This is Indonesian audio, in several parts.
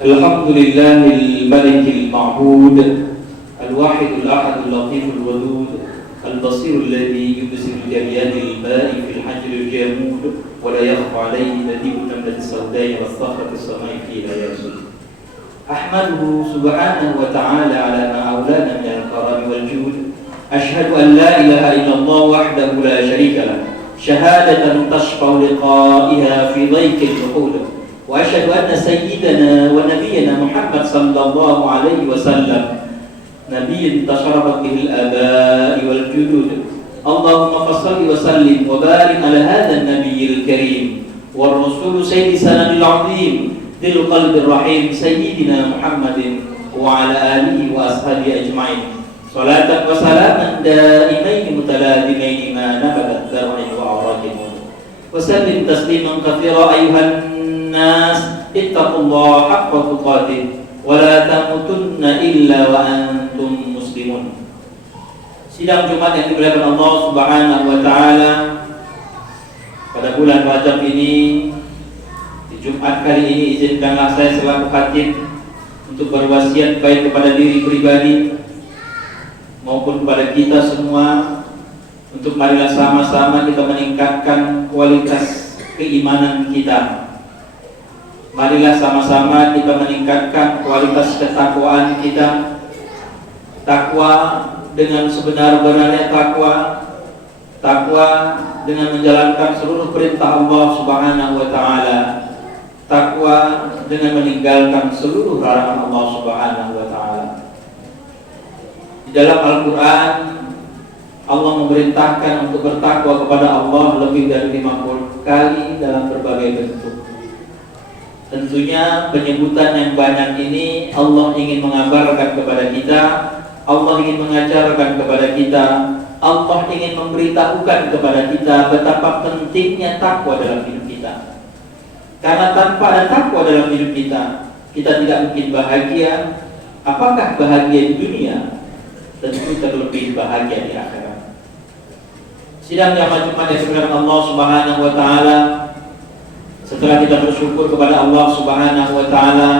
الحمد لله الملك المعبود الواحد الأحد اللطيف الودود البصير الذي يبصر جريان الماء في الحجر الجامود ولا يخفى عليه نبيب النملة السوداء والصخرة السماء في ليالي. أحمده سبحانه وتعالى على ما أولانا من الكرم والجود. أشهد أن لا إله إلا الله وحده لا شريك له شهادة تشفع لقائها في ضيق الجحود. وأشهد أن سيدنا ونبينا محمد صلى الله عليه وسلم نبي تشرفت به الآباء والجدود. اللهم صل وسلم وبارك على هذا النبي الكريم والرسول سيد سند العظيم ذي القلب الرحيم سيدنا محمد وعلى آله وأصحابه أجمعين صلاة وسلاما دائمين متلازمين ما نبذت ذرع وأوراق وسلم تسليما كثيرا أيها الناس اتقوا الله حق تقاته ولا تموتن إلا وأنتم مسلمون. Sidang Jumat yang dimuliakan Allah Subhanahu wa taala pada bulan Rajab ini, di Jumat kali ini izinkanlah saya selaku khatib untuk berwasiat baik kepada diri pribadi maupun kepada kita semua untuk marilah sama-sama kita meningkatkan kualitas keimanan kita. Marilah sama-sama kita meningkatkan kualitas ketakwaan kita. Takwa dengan sebenar-benarnya takwa dengan menjalankan seluruh perintah Allah Subhanahu wa taala. Takwa dengan meninggalkan seluruh larangan Allah Subhanahu wa taala. Di dalam Al-Qur'an Allah memerintahkan untuk bertakwa kepada Allah lebih dari 50 kali dalam berbagai bentuk. Tentunya penyebutan yang banyak ini Allah ingin mengabarkan kepada kita, Allah ingin mengajarkan kepada kita, Allah ingin memberitahukan kepada kita betapa pentingnya takwa dalam hidup kita. Karena tanpa ada takwa dalam hidup kita, kita tidak mungkin bahagia. Apakah bahagia di dunia? Tentu terlebih bahagia di akhirat. Sidang jamaah Jumat yang dimuliakan Allah Subhanahu wa taala, setelah kita bersyukur kepada Allah Subhanahu wa taala,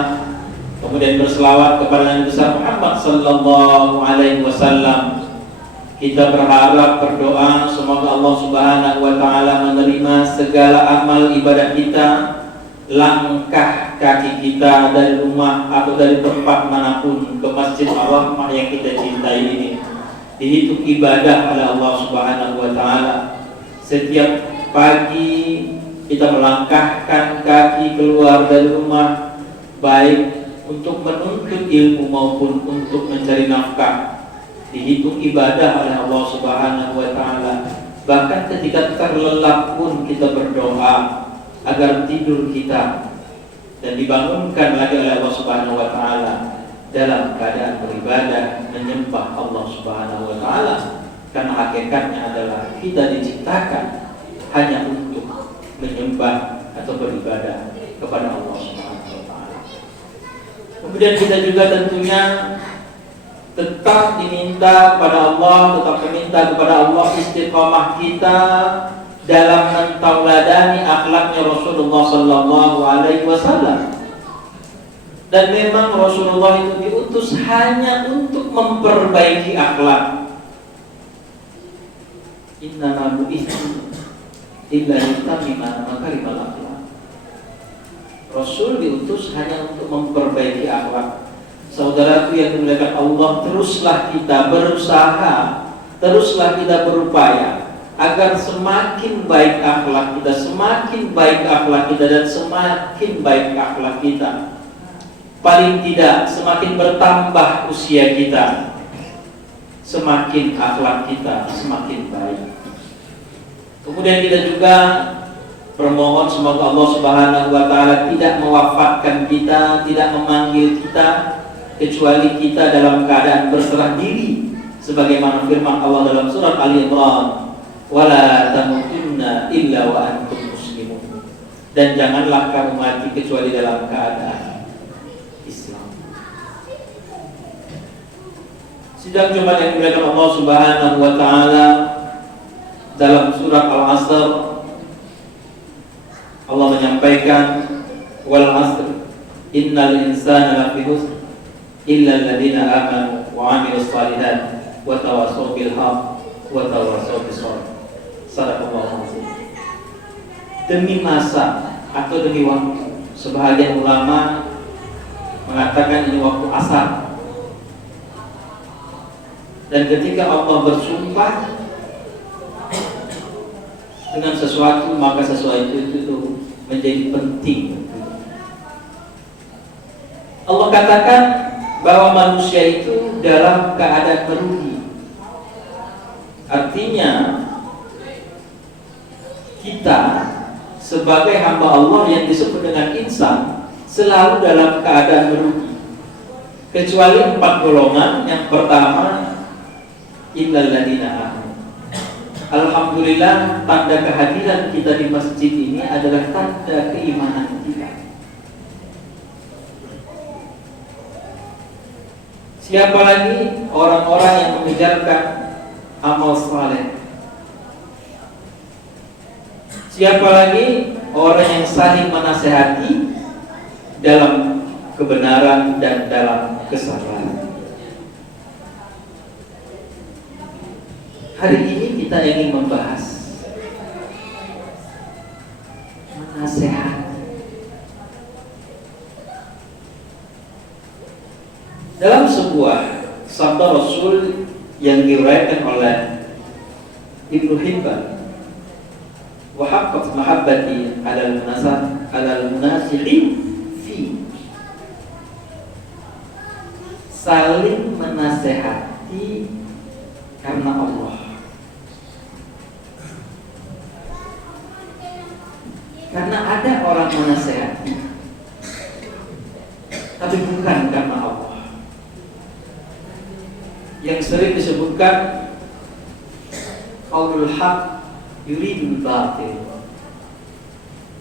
kemudian berselawat kepada Nabi besar Muhammad sallallahu alaihi wasallam, kita berharap berdoa semoga Allah Subhanahu wa taala menerima segala amal ibadah kita, langkah kaki kita dari rumah atau dari tempat manapun ke Masjid Ar-Rahmah yang kita cintai ini dihitung ibadah oleh Allah Subhanahu wa taala. Setiap pagi kita melangkahkan kaki keluar dari rumah, baik untuk menuntut ilmu maupun untuk mencari nafkah, dihitung ibadah oleh Allah Subhanahu wa taala. Bahkan ketika terlelap pun kita berdoa agar tidur kita dan dibangunkan lagi oleh Allah Subhanahu wa taala dalam keadaan beribadah menyembah Allah Subhanahu wa taala. Karena hakikatnya adalah kita diciptakan hanya untuk menyembah atau beribadah kepada Allah Subhanahu wa taala. Kemudian kita juga tentunya tetap diminta kepada Allah, tetap meminta kepada Allah istiqamah kita dalam mentauladani akhlaknya Rasulullah sallallahu alaihi wasallam. Dan memang Rasulullah itu diutus hanya untuk memperbaiki akhlak. Inna bu'itsu illa litammima makarimal akhlak. Rasul diutus hanya untuk memperbaiki akhlak. Saudaraku yang dimuliakan Allah, teruslah kita berusaha, teruslah kita berupaya agar semakin baik akhlak kita, semakin baik akhlak kita dan semakin baik akhlak kita. Paling tidak semakin bertambah usia kita, semakin akhlak kita semakin baik. Kemudian kita juga bermohon semoga Allah Subhanahu wa taala tidak mewafatkan kita, tidak memanggil kita kecuali kita dalam keadaan berserah diri sebagaimana firman Allah dalam surat Ali Imran, wala tamutunna illa wa antum muslimun. Dan janganlah kamu mati kecuali dalam keadaan Islam. Sidang Jumat yang dimuliakan Allah Subhanahu wa taala, dalam surat Al-Asr Allah menyampaikan wal asr Innal insana lafi khusr illa alladziina aamanu wa 'amilus shalihaati wa tawassaw bil haqq wa tawassaw bis sabr. Sadaqallahu azim. Demi masa atau demi waktu, sebahagian ulama mengatakan ini waktu asar. Dan ketika Allah bersumpah dengan sesuatu, maka sesuatu itu menjadi penting. Allah katakan bahwa manusia itu dalam keadaan merugi. Artinya kita sebagai hamba Allah yang disebut dengan insan selalu dalam keadaan merugi, kecuali 4 golongan. Yang pertama, innal ladzina amanu. Alhamdulillah, tanda kehadiran kita di masjid ini adalah tanda keimanan kita. Siapa lagi? Orang-orang yang mengejarkan amal saleh. Siapa lagi? Orang yang saling menasehati dalam kebenaran dan dalam kesabaran. Hari ini kita ingin membahas menasehati. Dalam sebuah sabda Rasul yang diriwayatkan oleh Ibnu Hibban, wa haqqat mahabbati 'alal munasihin fi, saling menasehati karena Allah. Karena ada orang menasehati tapi bukan karena Allah. Yang sering disebutkan qaulul haq yuridul batil.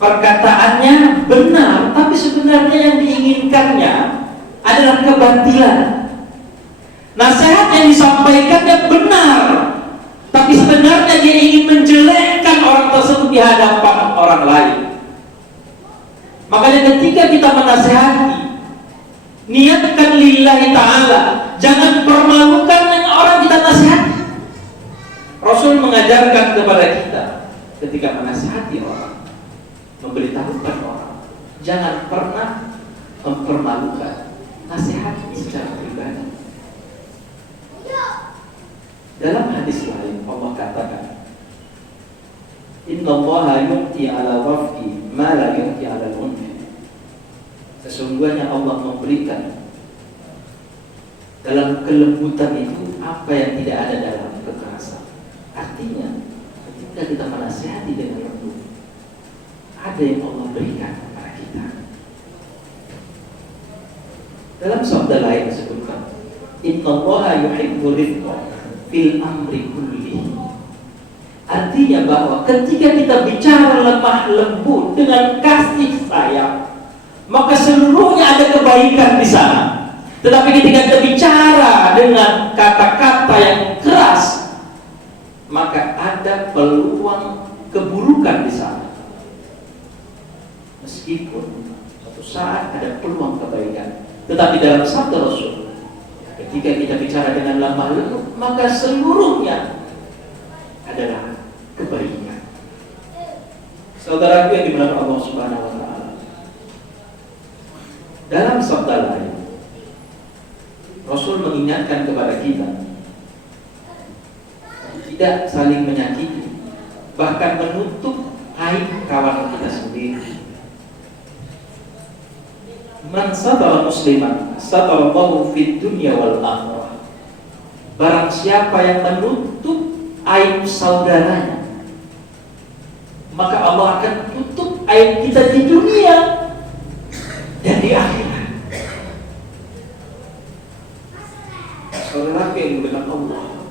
Perkataannya benar, tapi sebenarnya yang diinginkannya adalah kebatilan. Nasihat yang disampaikannya benar, tapi sebenarnya dia ingin menjelekkan orang tersebut di hadapan orang lain. Makanya ketika kita menasehati, niatkan lillahi ta'ala. Jangan permalukan orang kita nasihati. Rasul mengajarkan kepada kita ketika menasihati orang, memberitahukan orang, jangan pernah mempermalukan. Nasihati secara pribadi. Dalam hadis lain Allah katakan, innallaha yu'ti 'ala raf'i ma la yu'ti 'ala al-unfi. Sesungguhnya Allah memberikan dalam kelembutan itu apa yang tidak ada dalam kekerasan. Artinya ketika kita menasihati dengan lembut, ada yang Allah berikan kepada kita. Dalam sabda lain disebutkan, innallaha yuhibbur rifqa fil amri kullihi. Artinya bahwa ketika kita bicara lemah lembut dengan kasih sayang, maka seluruhnya ada kebaikan di sana. Tetapi ketika kita bicara dengan kata-kata yang keras, maka ada peluang keburukan di sana. Meskipun suatu saat ada peluang kebaikan, tetapi dalam sabda Rasul, ketika kita bicara dengan lemah lembut, maka seluruhnya adalah kebaikan. Saudaraku yang dimuliakan Allah Subhanahu wa taala, dalam sabda lain Rasul mengingatkan kepada kita tidak saling menyakiti, bahkan menutup aib kawan kita sendiri. Man satara musliman satarallahu fid dunya wal akhirah. Barang siapa yang menutup aib saudaranya, maka Allah akan tutup aib kita di dunia dan di akhirat. Saudara yang dengan Allah,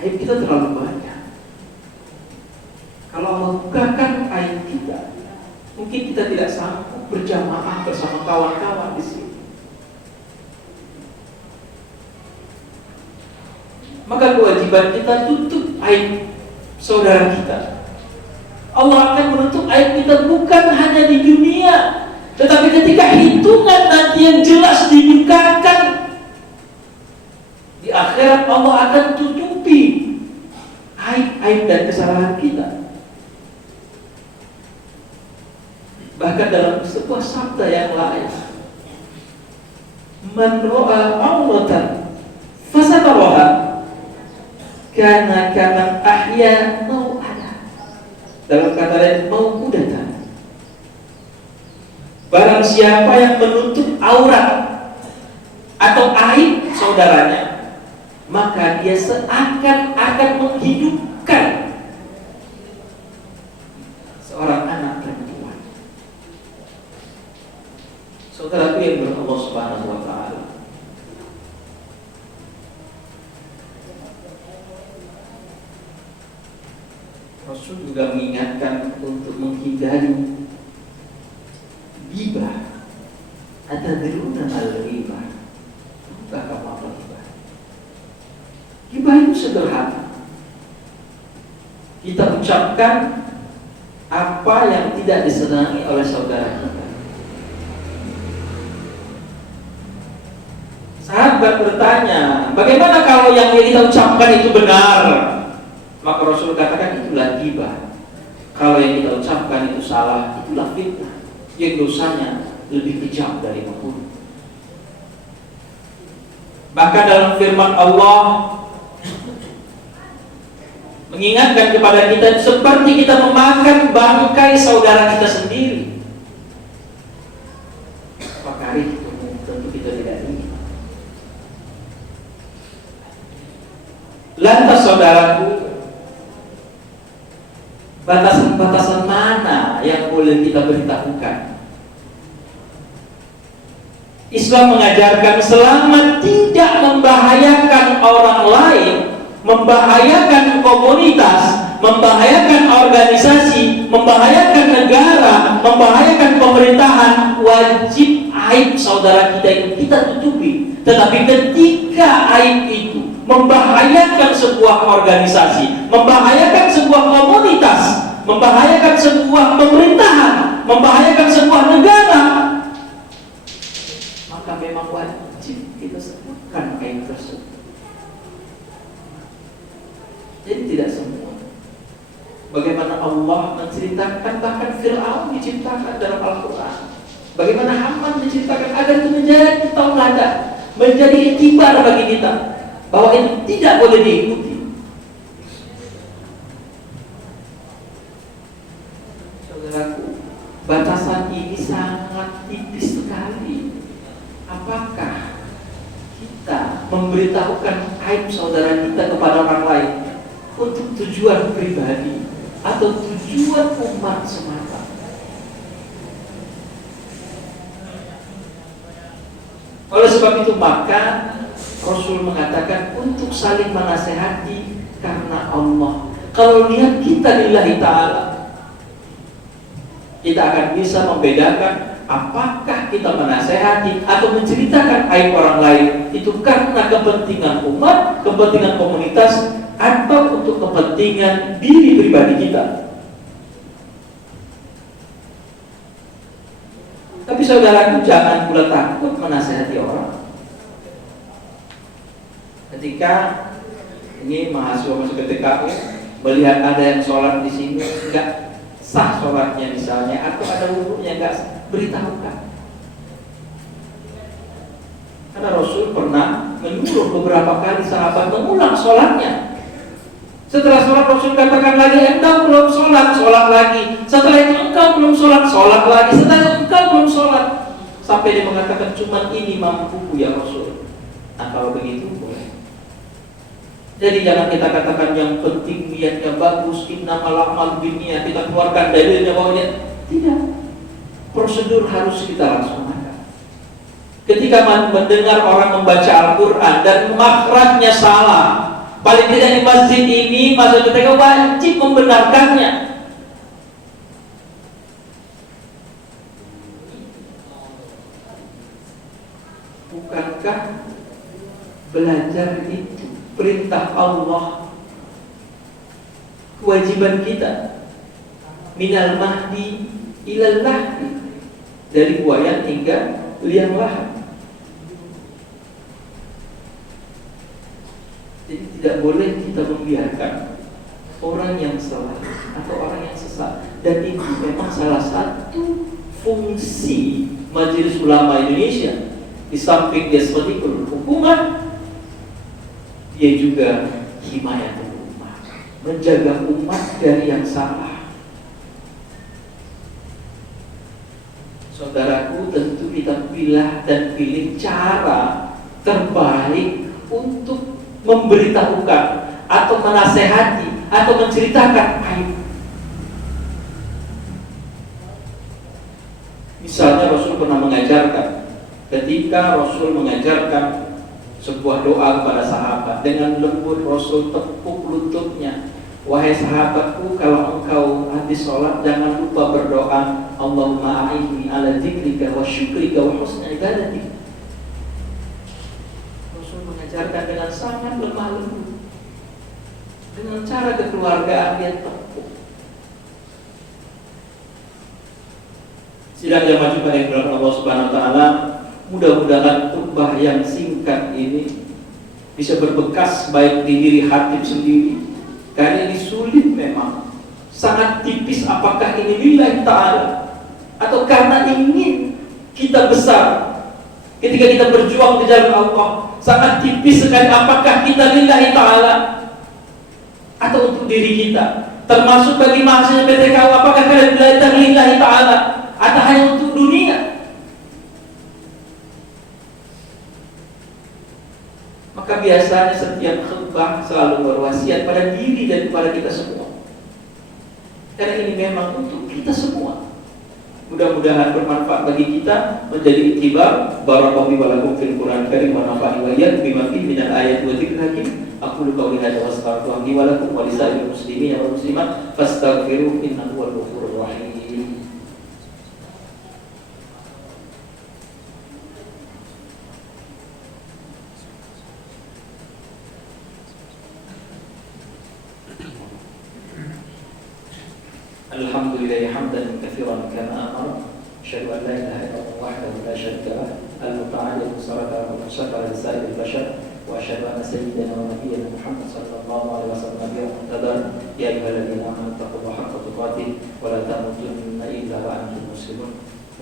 aib kita terlalu banyak. Kalau Allah bukakan aib kita, mungkin kita tidak sanggup berjamaah bersama kawan-kawan di sini. Maka kewajiban kita tutup aib saudara kita. Allah akan menutup aib aib kita bukan hanya di dunia, tetapi ketika hitungan nanti yang jelas dibukakan di akhirat, Allah akan tutupi aib-aib dan kesalahan kita. Bahkan dalam sebuah sabda yang lain, man ra'a auratan fasataraha kana kaman ahya mau'ada. Dalam kata lain, mau'udatan. Barang siapa yang menutup aurat atau aib saudaranya, maka dia seakan-akan menghidupkan seorang anak perempuan. Saudaraku yang Allah Subhanahu wa ta'ala, Rasul juga mengingatkan untuk menghindari ghibah. Atadruna al-ghibah? Tahukah kamu apa ghibah? Ghibah itu sederhana. Kita ucapkan apa yang tidak disenangi oleh saudara kita. Sahabat bertanya, bagaimana kalau yang kita ucapkan itu benar? Maka Rasul katakan, itulah ghibah. Kalau yang kita ucapkan itu salah, itulah fitnah, yang dosanya lebih kejam dari membunuh. Bahkan dalam firman Allah mengingatkan kepada kita, seperti kita memakan bangkai saudara kita sendiri. Maka itu tentu kita tidak ingin. Lantas saudaraku, batasan-batasan mana yang boleh kita beritahukan? Islam mengajarkan selama tidak membahayakan orang lain, membahayakan komunitas, membahayakan organisasi, membahayakan negara, membahayakan pemerintahan, wajib aib saudara kita itu kita tutupi. Tetapi ketika aib itu membahayakan sebuah organisasi, membahayakan sebuah komunitas, membahayakan sebuah pemerintahan, membahayakan sebuah negara, maka memang wajib kita sebutkan aib tersebut. Jadi tidak semua. Bagaimana Allah menceritakan, bahkan Fir'aun diciptakan dalam Al-Quran. Bagaimana Haman diciptakan agar itu menjadi tauladan, menjadi iktibar bagi kita, bahwa itu tidak boleh diikuti. Saudaraku, batasan ini sangat tipis sekali. Apakah kita memberitahukan aib saudara kita kepada orang lain untuk tujuan pribadi atau tujuan umat semata? Oleh sebab itu maka Rasul mengatakan untuk saling menasehati karena Allah. Kalau niat kita lillahi ta'ala, kita akan bisa membedakan apakah kita menasehati atau menceritakan aib orang lain itu karena kepentingan umat, kepentingan komunitas, atau untuk kepentingan diri pribadi kita. Tapi saudaraku, jangan pula takut menasehati orang. Ketika ini mahasiswa masuk ke TKU, melihat ada yang sholat di sini enggak sah sholatnya misalnya, atau ada wudunya enggak sah, beritahukan. Karena Rasul pernah menyuruh beberapa kali sahabat mengulang sholatnya. Setelah sholat Rasul katakan lagi, engkau belum sholat, sholat lagi. Setelah itu engkau belum sholat, sholat lagi. Setelah itu engkau belum sholat, sampai dia mengatakan cuma ini mampuku ya Rasul. Nah kalau begitu boleh. Jadi jangan kita katakan yang penting niatnya bagus, innamal a'malu binniyat, kita keluarkan dalilnya bahwa dia tidak. Prosedur harus kita laksanakan. Ketika mendengar orang membaca Al-Quran dan makhrajnya salah, paling tidak di masjid ini, masa kita wajib membenarkannya. Bukankah belajar itu perintah Allah, kewajiban kita? minal mahdi ilal lahdi, dari buayan hingga liang lahat. Jadi tidak boleh kita membiarkan orang yang salah atau orang yang sesat. Dan ini memang salah satu fungsi Majelis Ulama Indonesia. Di samping dia sebagai hukuman, dia juga himayatul umat, menjaga umat dari yang salah. Saudaraku, tentu kita pilih cara terbaik untuk memberitahukan atau menasehati atau menceritakan aib. Misalnya Rasul pernah mengajarkan, ketika Rasul mengajarkan sebuah doa kepada sahabat, dengan lembut Rasul tepuk lututnya. Wahai sahabatku, kalau engkau habis sholat, jangan lupa berdoa, Allahumma a'inni ala dzikrika wa syukrika wa husni ibadatik. Rasul mengajarkan dengan sangat lemah lembut, dengan cara kekeluargaan yang tepuk. Sidang yang maju pada yang berdoa Allah Subhanahu Wa Taala, mudah-mudahan khutbah yang singkat ini bisa berbekas baik di diri hatib sendiri, karena ini sulit memang, sangat tipis. Apakah ini lillahi ta'ala atau karena ingin kita besar ketika kita berjuang di jalan Allah? Sangat tipis sekali. Apakah kita lillahi ta'ala atau untuk diri kita? Termasuk bagi mahasiswa PTKU, apakah kalian belajar lillahi ta'ala atau hanya untuk dunia? Maka biasanya setiap khutbah selalu berwasiat pada diri dan kepada kita semua, karena ini memang untuk kita semua. Mudah-mudahan bermanfaat bagi kita, menjadi iktibar. Barakallahu wa lakum fil Qur'an karim wa nafa'ani wa iyyakum bima fihi minal ayati wa dzikril hakim. Aqulu qawli hadza wa astaghfirullaha wa lakum wa lisa'iril muslimin wal muslimat fastaghfiruhu innahu huwal ghafurur rahim. Alhamdulillah hamdan katsiran kama amara, asyhadu an la ilaha illallah wahdahu la syarika lah, al-muta'alliq sarata wa syakara lisa'il bashar, wa asyhadu anna sayyidana wa nabiyyana Muhammad sallallahu alaihi wasallam nabiyyan muntadar. Ya ayyuhalladzina amanu taqullaha haqqa tuqatih wa la tamutunna illa wa antum muslimun.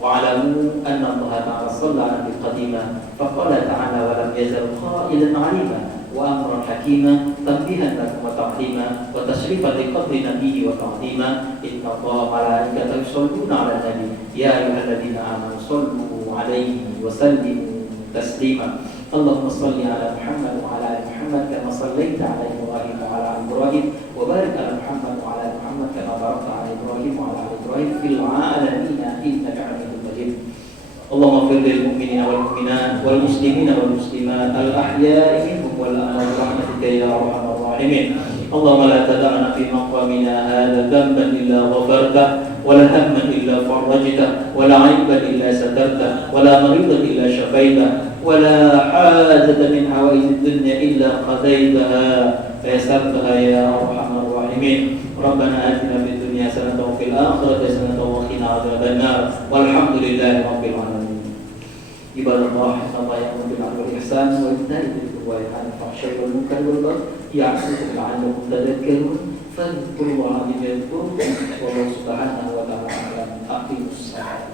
Wa'alamu anna Allah ta'ala shalla 'ala al-qadima faqala ta'ala wa lam yazal qailan 'alima wa amran hakima tanbihan lakum wa ta'lima wa tashrifan liqadri nabiyyi wa ta'zima. Inna Allaha wa malaikatahu yusholluna 'alan nabi ya ayyuhalladzina amanu shallu 'alaihi wa sallimu taslima. Allahumma shalli 'ala Muhammad wa 'ala ali Muhammad kama shallaita 'ala Ibrahim wa 'ala ali Ibrahim wa barik 'ala Muhammad wa 'ala ali Muhammad kama barakta 'ala Ibrahim wa 'ala ali Ibrahim fil 'alamin innaka Hamidum Majid. Allahumma ighfir lil mu'minina wal mu'minat wal muslimina wal muslimat al ahya'i minhum wal amwat rahmatika ya arhamar rahimin. Allahumma la tad'ana fi maqamina hadha dhanban illa ghafartah wa la hamman illa farajtah wa la 'ayban illa satartah wa la maridan illa shafaitah wa la hajatan min hawaijid dunya illa qadaitaha fa yassartaha ya arhamar rahimin. Rabbana atina fid dunya hasanatan wa fil akhirati hasanatan wa qina adzabannar walhamdulillahi rabbil alamin. Ibadallah, Allah yang mengenal ihsan wa ibtali bil wa'an fahsya'i wal munkar wal baghi ya'budukum la'allakum tadhakkarun fadhkurullaha yadhkurkum wa subhanahu wa ta'ala aqimus salat.